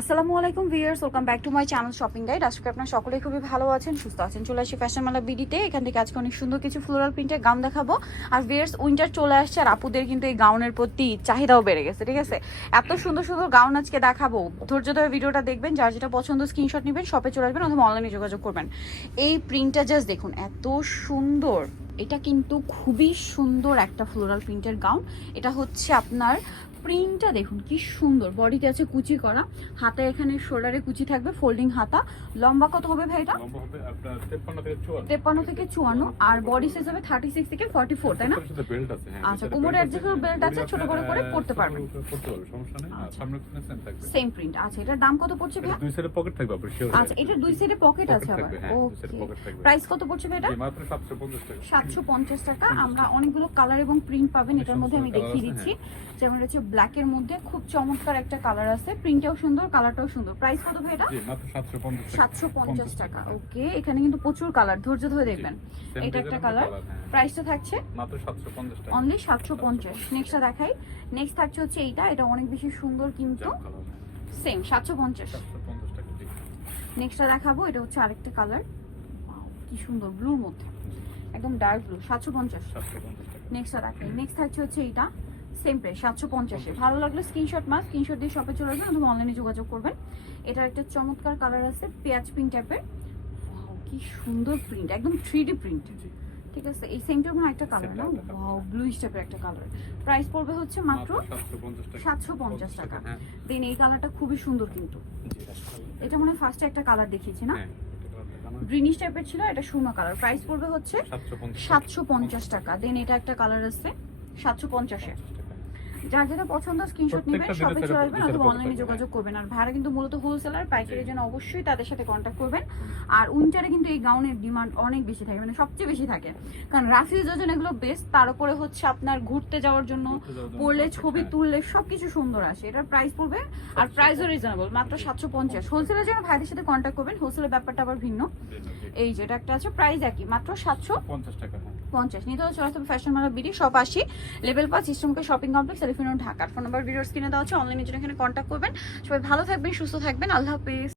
আসসালামু আলাইকুম viewers, welcome back to my channel shopping guide. আজকে আপনারা সকলেই খুবই ভালো আছেন, সুস্থ আছেন। চলে আসি ফ্যাশন মেলা বিডিতে। এখান থেকে আজকে অনেক সুন্দর কিছু ফ্লোরাল প্রিন্টের গাউন দেখাবো। আর ভিউয়ার্স, উইন্টার চলে আসছে আর আপুদের কিন্তু এই গাউনের প্রতি চাহিদাও বেড়ে গেছে, ঠিক আছে? এত সুন্দর সুন্দর গাউন আজকে দেখাবো, ধৈর্য ধরে ভিডিওটা দেখবেন। যার যেটা পছন্দ স্ক্রিনশট নেবেন, শপে চলে আসবেন অথবা অনলাইনে যোগাযোগ করবেন। এই প্রিন্টটা জাস্ট দেখুন, এত সুন্দর। এটা কিন্তু খুবই সুন্দর একটা ফ্লোরাল প্রিন্টের গাউন। এটা হচ্ছে আপনার প্রিন্টটা দেখুন কি সুন্দর, বডিতে আছে কুচি করা, হাতে এখানে শোল্ডারে কুচি থাকবে, ফোল্ডিং হাতা। লম্বা কত হবে ভাই এটা? লম্বা হবে আপনার 53 থেকে 54। আর বডি সাইজ হবে 36 থেকে 44, তাই না? বেল্ট আছে। হ্যাঁ, আচ্ছা, কোমরে অ্যাডজাস্টেবল বেল্ট আছে, ছোট বড় করে পড়তে পারবেন। পড়তে পারবে, সমস্যা নেই। আর সামনে পিছনে সেম থাকবে, সেম প্রিন্ট। আচ্ছা, এটার দাম কত পড়ছে ভাই? দুই সাইডে পকেট থাকবে আপনার শিওর। আচ্ছা, এটার দুই সাইডে পকেট আছে আবার। ওকে, প্রাইস কত পড়ছে ভাই এটা? মাত্র 750 টাকা। 750 টাকা। আমরা অনেকগুলো কালার এবং প্রিন্ট পাবেন এটার মধ্যে, আমি দেখিয়ে দিচ্ছি। যেমন হচ্ছে ব্ল্যাক এর মধ্যে খুব চমৎকার একটা কালার আছে, প্রিন্টটাও সুন্দর, কালারটাও সুন্দর। প্রাইস কত ভাই এটা? জি, মাত্র 750 টাকা। 750 টাকা। ওকে, এখানে কিন্তু প্রচুর কালার, ধৈর্য ধরে দেখবেন। এটা একটা কালার, প্রাইসটা থাকছে মাত্র 750 টাকা, অনলি 750। নেক্সটটা দেখাই। নেক্সট থাকছে হচ্ছে এইটা, এটা অনেক বেশি সুন্দর কিন্তু সেম 750 টাকা। জি, নেক্সটটা দেখাবো। এটা হচ্ছে আরেকটা কালার, কি সুন্দর, ব্লুর মধ্যে একদম ডার্ক ব্লু, 750 টাকা। নেক্সটটা দেখাই। নেক্সট থাকছে হচ্ছে এইটা, সেম প্রাইস 750। ভালো লাগলে স্ক্রিনশট দিয়ে শপে চলে আসবেন অথবা অনলাইনে যোগাযোগ করবেন। এটার একটা চমৎকার কালার আছে, পেঁয়াজ পিঙ্ক টাইপের। কি সুন্দর প্রিন্ট, একদম 3D প্রিন্ট, ঠিক আছে? এই সেমটার কোনো একটা কালার না, ওয়াও, ব্লুইশ টাইপের একটা কালার। প্রাইস পড়বে হচ্ছে মাত্র 750 টাকা। দেন এই কালারটা খুবই সুন্দর কিন্তু, এটা মনে হয় ফার্স্টে একটা কালার দেখিয়েছি না, গ্রিনিশ টাইপের ছিল, এটা সুরমা কালার। প্রাইস পড়বে হচ্ছে 750 টাকা। দেন এটা একটা কালার আছে 750-এ। যার যেটা পছন্দ স্ক্রিনশট নেবেন, শপে চলে আসবেন অথবা অনলাইনে যোগাযোগ করবেন। আর ভাড়া কিন্তু মূলত হোলসেলার, পাইকারির জন্য অবশ্যই তাদের সাথে কন্ট্যাক্ট করবেন। আর উইন্টারে কিন্তু এই গাউনের ডিমান্ড অনেক বেশি থাকে, মানে সবচেয়ে বেশি থাকে, কারণ রাফিউজের জন্য এগুলো বেস্ট। তার উপরে হচ্ছে আপনার ঘুরতে যাওয়ার জন্য, পরলে ছবি তুললে সবকিছু সুন্দর আসে। এটার প্রাইস পড়বে, আর প্রাইসও রিজনেবল, মাত্র 750। হোলসেলের জন্য ভাইদের সাথে কন্ট্যাক্ট করবেন, হোলসেলের ব্যাপারটা আবার ভিন্ন। এই যেটা একটা আছে, প্রাইস একই, মাত্র 750 টাকা। নিতে হচ্ছে চলে আসতে ফ্যাশন মেলা বিডি, শপ 80, লেভেল 5, ইস্টমকে shopping complex, elephant road, Dhaka. Phone number ভিডিওর স্ক্রিনে দেওয়া আছে, অনলাইনের জন্য এখানে কন্ট্যাক্ট করবেন। সবাই ভালো থাকবেন, সুস্থ থাকবেন, আল্লাহ হাফেজ।